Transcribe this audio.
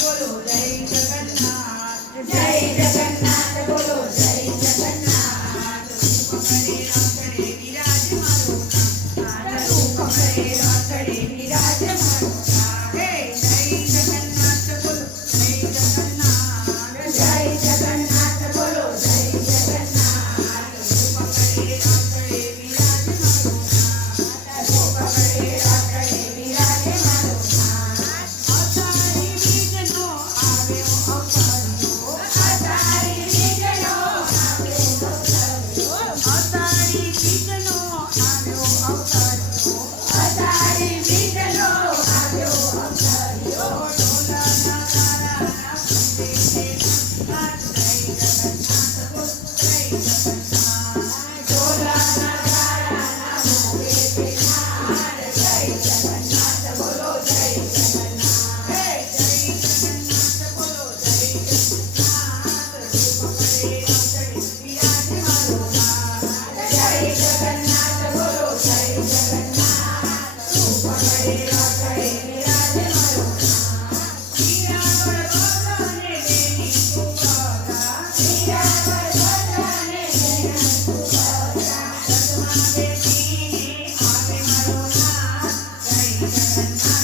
બોલો જય જગન્નાથ જય જગન્નાથ બોલો જય જગન્નાથ પકડે રાખડે વિરાજ મારો રૂપ કરે રાખડે વિરાજ મારો હે જય જગન્નાથ બોલો જય જગન્નાથ જય જગન્નાથ બોલો જય જગન્નાથ પકડે રાખડે વિરાજ મારો રૂપ કરે રાખડે વિરાજ મારો અષાઢી બીજનો આવ્યો અવતાર્યો અષાઢી બીજનો આવ્યો અવતાર્યો અષાઢી બીજનો આવ્યો અવતાર્યો અષાઢી બીજનો આવ્યો અવતાર્યો ડોલાના તારાના સંદેશે નાથ જય જગન્નાથ બોલ જય જગન્નાથ ઢોલાના તારાના મોગે પેનાર જય જગન્નાથ બોલો જય જગન્નાથ હે જય જગન્નાથ બોલો જય જગન્નાથ પકડે રાખડે વિરાજ મારો જય જગન્નાથ બોલો જય જગન્નાથ રૂપ કરે રાખડે વિરાજ મારો હીરા પર્વતને દેવી સુવાગા હીરા પર્વતને દેના સુવાગા સદમા દેવીને આવે મારો નાથ જય જગન્નાથ